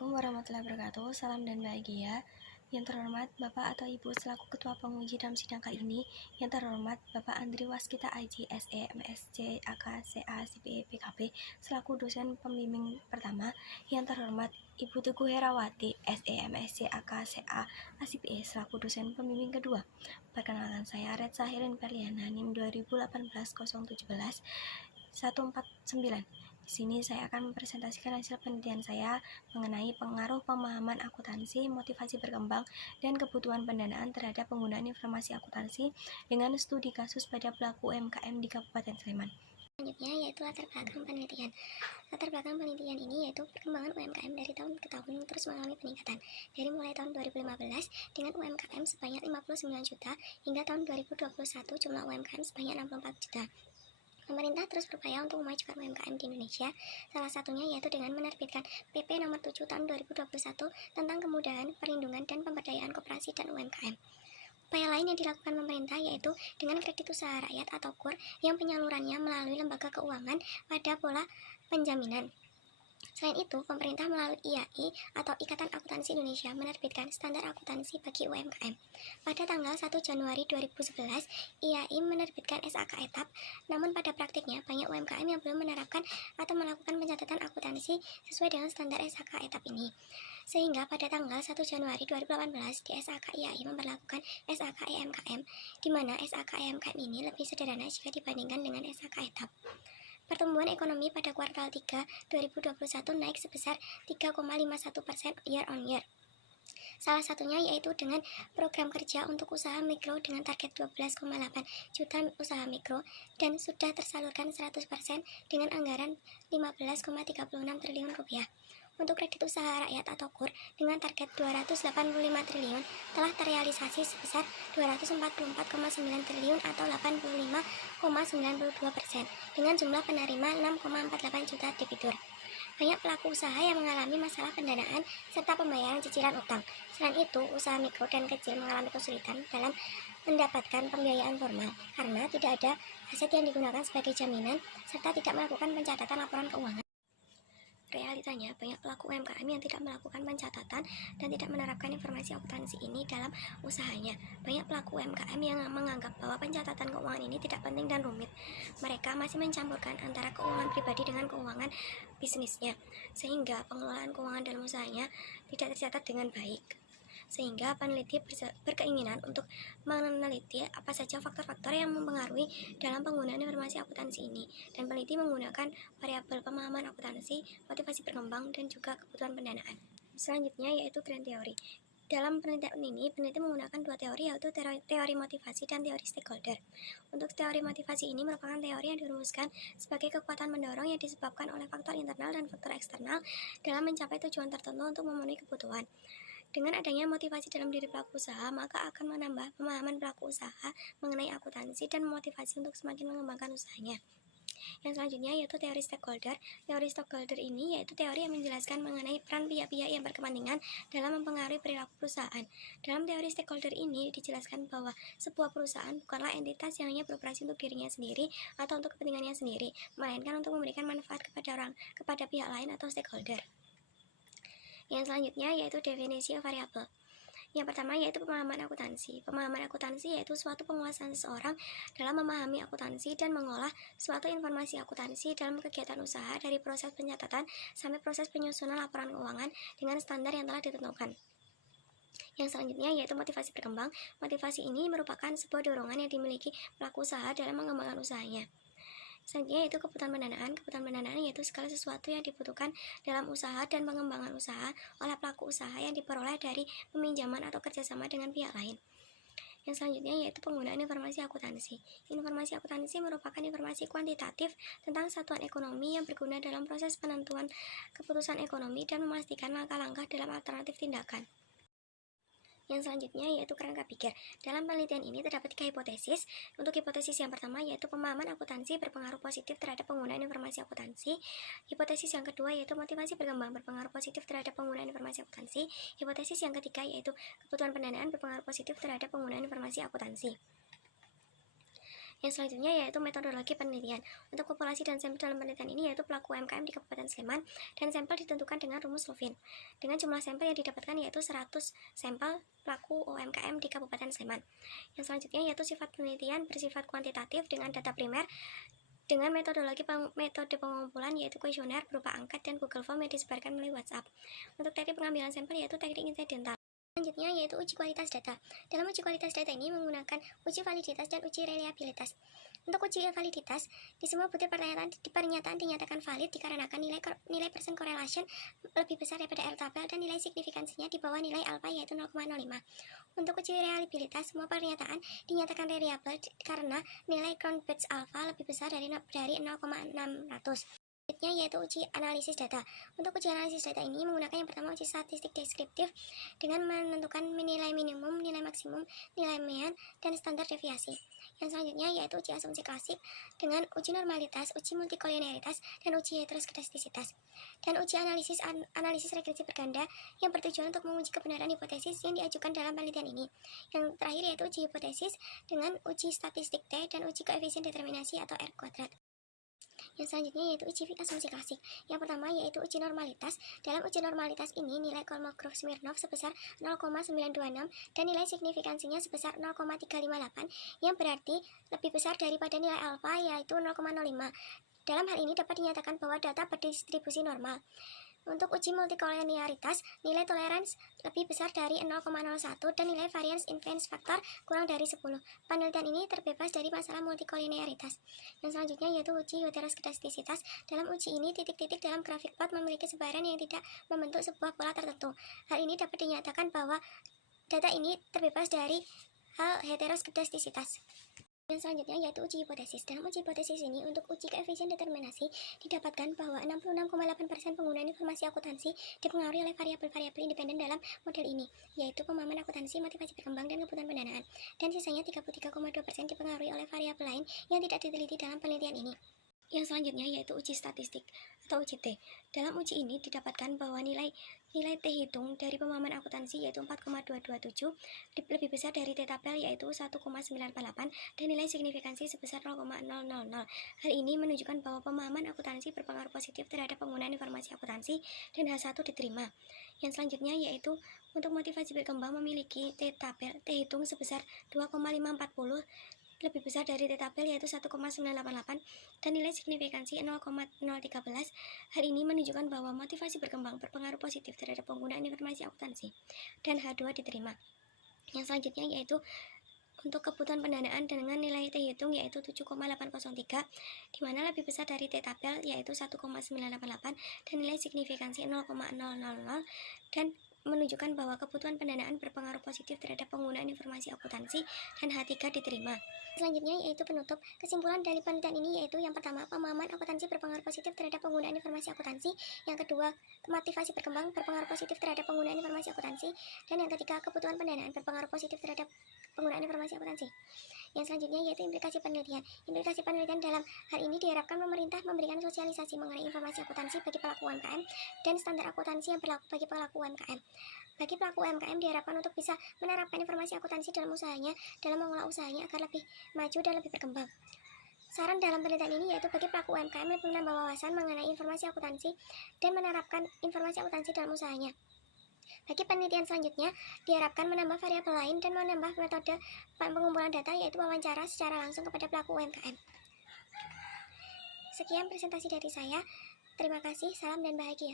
Assalamualaikum warahmatullahi wabarakatuh. Salam dan bahagia. Yang terhormat Bapak atau Ibu selaku Ketua Penguji dalam sidang kali ini. Yang terhormat Bapak Andri Waskita Aji, SE, MSc, AK, CA, CPE, PKB selaku dosen pembimbing pertama. Yang terhormat Ibu Teguh Herawati, SE, MSc, AK, CA, ACPE selaku dosen pembimbing kedua. Perkenalkan, saya Retsa Hirin Perliana, NIM 2018-017 149. Di sini saya akan mempresentasikan hasil penelitian saya mengenai pengaruh pemahaman akuntansi, motivasi berkembang, dan kebutuhan pendanaan terhadap penggunaan informasi akuntansi dengan studi kasus pada pelaku UMKM di Kabupaten Sleman. Selanjutnya yaitu latar belakang penelitian. Latar belakang penelitian ini yaitu perkembangan UMKM dari tahun ke tahun terus mengalami peningkatan. Dari mulai tahun 2015 dengan UMKM sebanyak 59 juta hingga tahun 2021 jumlah UMKM sebanyak 64 juta. Pemerintah terus berupaya untuk memajukan UMKM di Indonesia, salah satunya yaitu dengan menerbitkan PP nomor 7 tahun 2021 tentang kemudahan, perlindungan, dan pemberdayaan koperasi dan UMKM. Upaya lain yang dilakukan pemerintah yaitu dengan kredit usaha rakyat atau KUR yang penyalurannya melalui lembaga keuangan pada pola penjaminan. Selain itu, pemerintah melalui IAI atau Ikatan Akuntansi Indonesia menerbitkan standar akuntansi bagi UMKM. Pada tanggal 1 Januari 2011, IAI menerbitkan SAK etap, namun pada praktiknya banyak UMKM yang belum menerapkan atau melakukan pencatatan akuntansi sesuai dengan standar SAK etap ini. Sehingga pada tanggal 1 Januari 2018 di SAK IAI memperlakukan SAK EMKM, di mana SAK EMKM ini lebih sederhana jika dibandingkan dengan SAK etap. Pertumbuhan ekonomi pada kuartal 3 2021 naik sebesar 3,51% year on year. Salah satunya yaitu dengan program kerja untuk usaha mikro dengan target 12,8 juta usaha mikro dan sudah tersalurkan 100% dengan anggaran 15,36 triliun rupiah. Untuk kredit usaha rakyat atau KUR dengan target 285 triliun telah terrealisasi sebesar 244,9 triliun atau 85,92% dengan jumlah penerima 6,48 juta debitur. Banyak pelaku usaha yang mengalami masalah pendanaan serta pembayaran cicilan utang. Selain itu, usaha mikro dan kecil mengalami kesulitan dalam mendapatkan pembiayaan formal karena tidak ada aset yang digunakan sebagai jaminan serta tidak melakukan pencatatan laporan keuangan. Realitanya, banyak pelaku UMKM yang tidak melakukan pencatatan dan tidak menerapkan informasi akuntansi ini dalam usahanya. Banyak pelaku UMKM yang menganggap bahwa pencatatan keuangan ini tidak penting dan rumit. Mereka masih mencampurkan antara keuangan pribadi dengan keuangan bisnisnya, sehingga pengelolaan keuangan dalam usahanya tidak tercatat dengan baik. Sehingga peneliti berkeinginan untuk meneliti apa saja faktor-faktor yang mempengaruhi dalam penggunaan informasi akuntansi ini, dan peneliti menggunakan variabel pemahaman akuntansi, motivasi berkembang, dan juga kebutuhan pendanaan. Selanjutnya yaitu grand teori. Dalam penelitian ini, peneliti menggunakan dua teori, yaitu teori motivasi dan teori stakeholder. Untuk teori motivasi ini merupakan teori yang dirumuskan sebagai kekuatan mendorong yang disebabkan oleh faktor internal dan faktor eksternal dalam mencapai tujuan tertentu untuk memenuhi kebutuhan. Dengan adanya motivasi dalam diri pelaku usaha, maka akan menambah pemahaman pelaku usaha mengenai akuntansi dan memotivasi untuk semakin mengembangkan usahanya. Yang selanjutnya yaitu teori stakeholder. Teori stakeholder ini yaitu teori yang menjelaskan mengenai peran pihak-pihak yang berkepentingan dalam mempengaruhi perilaku perusahaan. Dalam teori stakeholder ini dijelaskan bahwa sebuah perusahaan bukanlah entitas yang hanya beroperasi untuk dirinya sendiri atau untuk kepentingannya sendiri, melainkan untuk memberikan manfaat kepada pihak lain atau stakeholder. Yang selanjutnya yaitu definisi variabel. Yang pertama yaitu pemahaman akuntansi. Pemahaman akuntansi yaitu suatu penguasaan seseorang dalam memahami akuntansi dan mengolah suatu informasi akuntansi dalam kegiatan usaha dari proses pencatatan sampai proses penyusunan laporan keuangan dengan standar yang telah ditentukan. Yang selanjutnya yaitu motivasi berkembang. Motivasi ini merupakan sebuah dorongan yang dimiliki pelaku usaha dalam mengembangkan usahanya. Selanjutnya yaitu kebutuhan pendanaan. Kebutuhan pendanaan yaitu segala sesuatu yang dibutuhkan dalam usaha dan pengembangan usaha oleh pelaku usaha yang diperoleh dari peminjaman atau kerjasama dengan pihak lain. Yang selanjutnya yaitu penggunaan informasi akuntansi. Informasi akuntansi merupakan informasi kuantitatif tentang satuan ekonomi yang berguna dalam proses penentuan keputusan ekonomi dan memastikan langkah-langkah dalam alternatif tindakan. Yang selanjutnya yaitu kerangka pikir. Dalam penelitian ini terdapat 3 hipotesis. Untuk hipotesis yang pertama yaitu pemahaman akuntansi berpengaruh positif terhadap penggunaan informasi akuntansi. Hipotesis yang kedua yaitu motivasi berkembang berpengaruh positif terhadap penggunaan informasi akuntansi. Hipotesis yang ketiga yaitu kebutuhan pendanaan berpengaruh positif terhadap penggunaan informasi akuntansi. Yang selanjutnya yaitu metodologi penelitian. Untuk populasi dan sampel dalam penelitian ini yaitu pelaku UMKM di Kabupaten Sleman, dan sampel ditentukan dengan rumus Luvin. Dengan jumlah sampel yang didapatkan yaitu 100 sampel pelaku UMKM di Kabupaten Sleman. Yang selanjutnya yaitu sifat penelitian bersifat kuantitatif dengan data primer dengan metode pengumpulan yaitu kuesioner berupa angkat dan Google Form yang disebarkan melalui WhatsApp. Untuk teknik pengambilan sampel yaitu teknik insidental. Selanjutnya yaitu uji kualitas data. Dalam uji kualitas data ini menggunakan uji validitas dan uji reliabilitas. Untuk uji validitas, di semua butir pernyataan dinyatakan valid dikarenakan nilai persen correlation lebih besar daripada R tabel dan nilai signifikansinya di bawah nilai alpha yaitu 0,05. Untuk uji reliabilitas, semua pernyataan dinyatakan reliable karena nilai Crown Batch alpha lebih besar dari 0,600. Selanjutnya yaitu uji analisis data. Untuk uji analisis data ini menggunakan yang pertama uji statistik deskriptif dengan menentukan nilai minimum, nilai maksimum, nilai mean, dan standar deviasi. Yang selanjutnya yaitu uji asumsi klasik dengan uji normalitas, uji multikolinearitas, dan uji heteroskedastisitas. Dan uji analisis regresi berganda yang bertujuan untuk menguji kebenaran hipotesis yang diajukan dalam penelitian ini. Yang terakhir yaitu uji hipotesis dengan uji statistik T dan uji koefisien determinasi atau R kuadrat. Yang selanjutnya yaitu uji asumsi klasik. Yang pertama yaitu uji normalitas. Dalam uji normalitas ini nilai Kolmogorov-Smirnov sebesar 0,926 dan nilai signifikansinya sebesar 0,358 yang berarti lebih besar daripada nilai alfa yaitu 0,05. Dalam hal ini dapat dinyatakan bahwa data berdistribusi normal. Untuk uji multikolinearitas, nilai tolerance lebih besar dari 0,01 dan nilai variance influence factor kurang dari 10. Penelitian ini terbebas dari masalah multikolinearitas. Yang selanjutnya yaitu uji heteroskedastisitas. Dalam uji ini, titik-titik dalam grafik plot memiliki sebaran yang tidak membentuk sebuah pola tertentu. Hal ini dapat dinyatakan bahwa data ini terbebas dari hal heteroskedastisitas. Yang selanjutnya yaitu uji hipotesis. Dalam uji hipotesis ini, untuk uji koefisien determinasi, didapatkan bahwa 66,8% penggunaan informasi akuntansi dipengaruhi oleh variabel-variabel independen dalam model ini, yaitu pemahaman akuntansi, motivasi berkembang, dan kebutuhan pendanaan. Dan sisanya 33,2% dipengaruhi oleh variabel lain yang tidak diteliti dalam penelitian ini. Yang selanjutnya yaitu uji statistik atau uji T. Dalam uji ini didapatkan bahwa nilai T hitung dari pemahaman akuntansi yaitu 4,227 lebih besar dari T tabel yaitu 1,948 dan nilai signifikansi sebesar 0,000. Hal ini menunjukkan bahwa pemahaman akuntansi berpengaruh positif terhadap penggunaan informasi akuntansi dan H1 diterima. Yang selanjutnya yaitu untuk motivasi berkembang memiliki T hitung sebesar 2,540 lebih besar dari T tabel yaitu 1,988 dan nilai signifikansi 0,013. Hal ini menunjukkan bahwa motivasi berkembang berpengaruh positif terhadap penggunaan informasi akuntansi dan H2 diterima. Yang selanjutnya yaitu untuk kebutuhan pendanaan dengan nilai T hitung yaitu 7,803 di mana lebih besar dari T tabel yaitu 1,988 dan nilai signifikansi 0,000 dan menunjukkan bahwa kebutuhan pendanaan berpengaruh positif terhadap penggunaan informasi akuntansi dan H3 diterima. Selanjutnya yaitu penutup. Kesimpulan dari penelitian ini yaitu yang pertama, pemahaman akuntansi berpengaruh positif terhadap penggunaan informasi akuntansi. Yang kedua, motivasi berkembang berpengaruh positif terhadap penggunaan informasi akuntansi. Dan yang ketiga, kebutuhan pendanaan berpengaruh positif terhadap penggunaan informasi akuntansi. Yang selanjutnya yaitu implikasi penelitian. Implikasi penelitian dalam hal ini diharapkan pemerintah memberikan sosialisasi mengenai informasi akuntansi bagi pelaku UMKM dan standar akuntansi yang berlaku bagi pelaku UMKM. Bagi pelaku UMKM diharapkan untuk bisa menerapkan informasi akuntansi dalam usahanya, dalam mengelola usahanya agar lebih maju dan lebih berkembang. Saran dalam penelitian ini yaitu bagi pelaku UMKM lebih menambah wawasan mengenai informasi akuntansi dan menerapkan informasi akuntansi dalam usahanya. Bagi penelitian selanjutnya, diharapkan menambah variabel lain dan menambah metode pengumpulan data yaitu wawancara secara langsung kepada pelaku UMKM. Sekian presentasi dari saya. Terima kasih, salam dan bahagia.